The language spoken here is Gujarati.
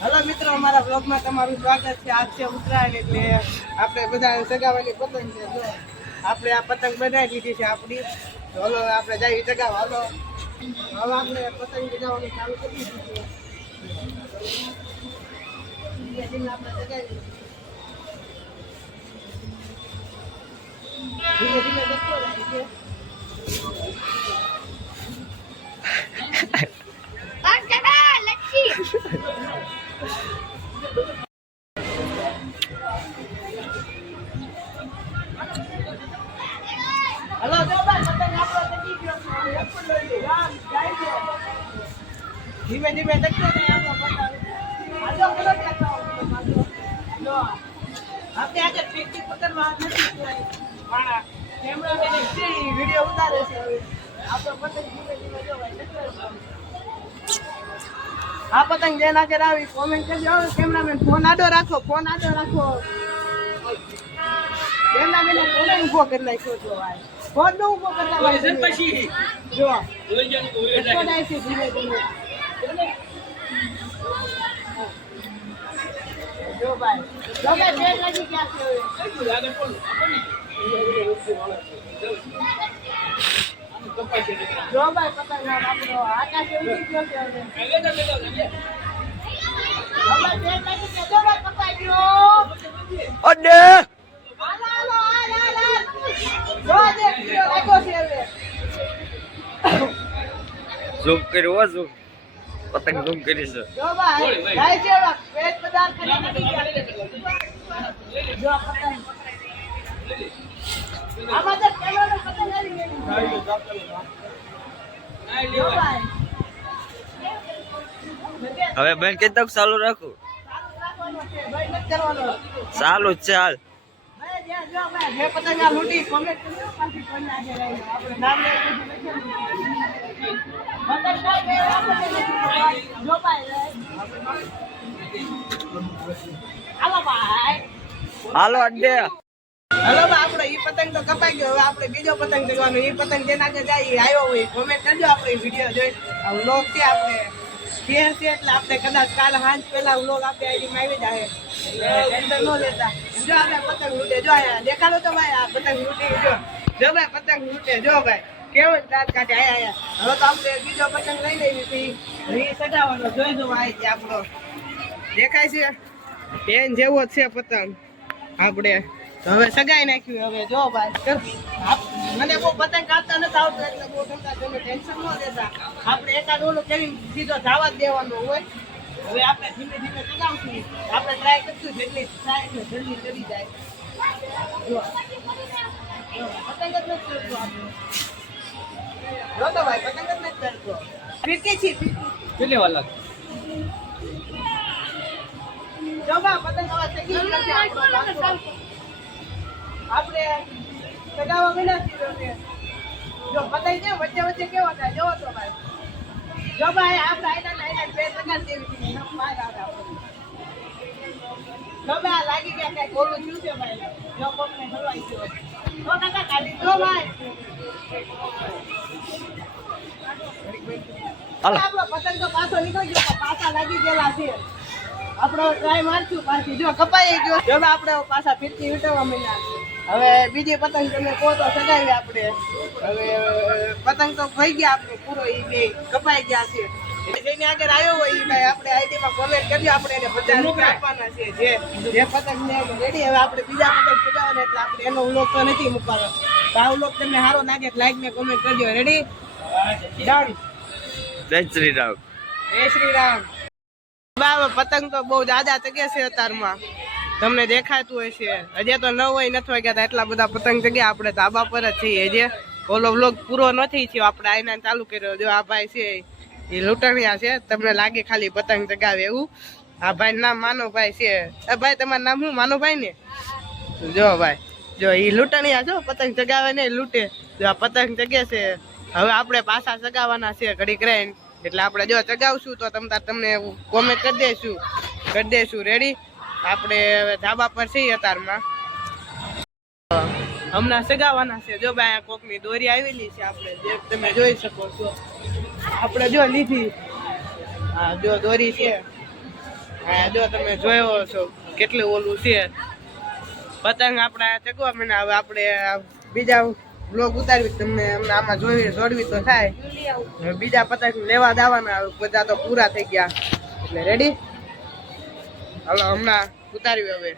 હેલો મિત્રો, અમારા બ્લોગમાં તમારું સ્વાગત છે. આજ છે ઉત્તરાયણ, એટલે આપણે બધા સગાવાની પતંગ છે. જો આપણે આ પતંગ બનાવી દીધી છે આપણી. તો હલો આપણે જઈએ સગાવા. હલો હવે આપણે પતંગ સગાવવાનું ચાલુ કરી દીધું છે. આપણે સગાવી ધીમે ધીમે જતો રહે છે. હલો જો ભાઈ, પતંગ આપણો ચડી ગયો છે. ધીમે ધીમે ચડતો જાય આપણો પતંગ. આજો કરો જો આપણે આજે પીટી પકડવા નથી માણા કેમેરામેન વિડિયો ઉતારે છે. હવે આપણો પતંગ ધીમે ધીમે જો ભાઈ ચડતો. આ પતંગ જેના ઘરે આવી કોમેન્ટ કરજો. કેમેરામેન ફોન આડો રાખો, ફોન આડો રાખો. કેમેરામેન ફોન ઉભો કરી નાખ્યો છો ભાઈ. ફોન નો ઉભો કરતા ભાઈ પછી જો જાય છે ધીમે ધીમે. જો ભાઈ બે લાગી ગયા છે. જો ભાઈ પતંગ આપણો આકાશ ઉડી ગયો છે. હવે બે લાગી ગયા. જો ભાઈ કપાઈ ગયો. અડે હાલો હાલો હાલ જો જે વિડિયો લાગ્યો છે. હવે ઝૂમ કર્યો, ઝૂમ પતંગ ઝૂમ કરી છે. જો ભાઈ જાય છે. પેટ બધા ખાલી પડી ગયા છે. જો પતંગ આમાં તો કેમેરો પતંગ આવી ગઈ. જો ભાઈ હવે બેન કે તક ચાલુ રાખું, ભાઈ નથી કરવાનો. ચાલુ જ ચાલ. ભાઈ જ્યાં જો ભાઈ જે પતંગ આ લૂટી કોમેન્ટ કરજો. પાછી કોઈને આજે રહી આપણે નામ લઈ બધું લખેલું પતંગ કાઈ આપણે જો ભાઈ હાલો ભાઈ હાલો અડે. હલો ભાઈ, આપણો ઈ પતંગ તો કપાઈ ગયો. હવે આપણે બીજો પતંગ ચગવાનો. ઈ પતંગ જેના કે જાય ઈ આવ્યો હોય કોમેન્ટ કરજો. આપણે વિડીયો જોઈ વ્લોગ છે આપણે શેર છે, એટલે આપણે કદાચ કાલ સાંજ પહેલા વ્લોગ આપણે આઈડીમાં આવી જાય. ટેન્શન ન લેતા. જો આપણે પતંગ લૂટે. જો આયા દેખાડો તો ભાઈ, આ પતંગ લૂટી. જો ભાઈ પતંગ લૂટે. જો ભાઈ કેવો દાંત કાઢે. આયા હવે તો આપણે બીજો પતંગ લઈ લેવી હતી. રી સજાવવાનો જોઈ દો ભાઈ કે આપણો દેખાય છે પેન જેવો જ છે પતંગ આપણે. હવે સગાઈ નાખ્યું. હવે જો ભાઈ મને બહુ પતંગ કાપતા નથી આવતું, એટલે બહુ તમે ટેન્શન ન લેતા. આપણે એકાદ ઓલું કેવી સીધો જવા જ દેવાનો હોય. હવે આપણે ધીમે ધીમે સગાવશું. આપણે ટ્રાય કરશું જેટલી થાય એટલે જલ્દી ચડી જાય. જો પતંગ જ નથી ચડતો આપણે. જો તો ભાઈ પતંગ જ નથી ચડતો. ફીરકી છે કેટલી વાર લાગે? જો બા પતંગ હવે ચગી નથી આપણો. આપણે સગાવા વિના છે. જો પતંગ છે વચ્ચે વચ્ચે કેવો થાય જોવો તો ભાઈ. જો ભાઈ આપણે આઈના બે સગાડી દેવી છે. બહાર આવે આપણે. જો ભાઈ લાગી ગયા કઈ કોલું થયું છે ભાઈ. જો કોકને હલવાઈ ગયો. તો કાકા કાઢી જો ભાઈ. આપણો પતંગ તો પાછો નીકળી ગયો. પાછા લાગી ગયેલા છે. આપણો ટ્રાય મારશું પાછી. જો કપાઈ ગયો. જો આપણે પાછા ફીરકી વીટવા માંડ્યા. હવે બીજી પતંગ તમે કહો તો સગાવી આપણે. હવે પતંગ તો થઈ ગયા આપણે પૂરો. એ બે કપાઈ ગયા છે. જેની આગળ આવ્યો હોય એ ભાઈ આપણે આઈડીમાં કોમેન્ટ કરજો. આપણે એને 50 રૂપિયા આપવાના છે. જે પતંગ ને રેડી. હવે આપણે બીજા પતંગ સગાવવાના, એટલે આપણે એનો વ્લોગ તો નથી મૂકવાનો. તો આ વ્લોગ તમને સારો લાગે લાઈક ને કોમેન્ટ કરજો. Ready done. જય શ્રી રામ. જય શ્રી રામ. પતંગ તો બહુ દાદા ચગે છે અત્યારમાં. તમને દેખાતું હોય છે. હજી તો 9 હોય નથી વાગ્યા એટલા બધા પતંગ ચગ્યા. આપણે ધાબા પર જ છીએ. હજી ઓલો વ્લોગ પૂરો નથી થયો. આપણે આઈને ચાલુ કર્યો. જો આ ભાઈ છે એ લૂંટણિયા છે. તમને લાગે ખાલી પતંગ ચગાવે એવું. આ ભાઈ નામ માનવભાઈ છે. ભાઈ તમારું નામ શું? માનવભાઈ ને. જો ભાઈ જો એ લૂંટણિયા છો. પતંગ ચગાવે ને લૂંટે. જો આ પતંગ ચગે છે. હવે આપણે પાછા ચગાવવાના છે ઘડીક રહીને. એટલે આપણે જો ચગાવશું તો તમને કોમેન્ટ કરી દઈશું. રેડી આપણે ધાબા પર છીએ અત્યારમાં. હમણાં સગાવાના છે. જો ભાઈ કોકની દોરી આવેલી છે આપણે, જે તમે જોઈ શકો છો. આપણે જો લીધી. હા જો દોરી છે. હા જો તમે જોયો છો કેટલું ઓલું છે પતંગ આપણા ચગવા મને હવે આપણે બીજા બ્લોગ ઉતારવી તમને અમને આમાં જોડવી તો થાય હવે બીજા પતંગ લેવા દાવાના બધા તો પૂરા થઈ ગયા એટલે રેડી હાલો હમણાં ઉતારવી હવે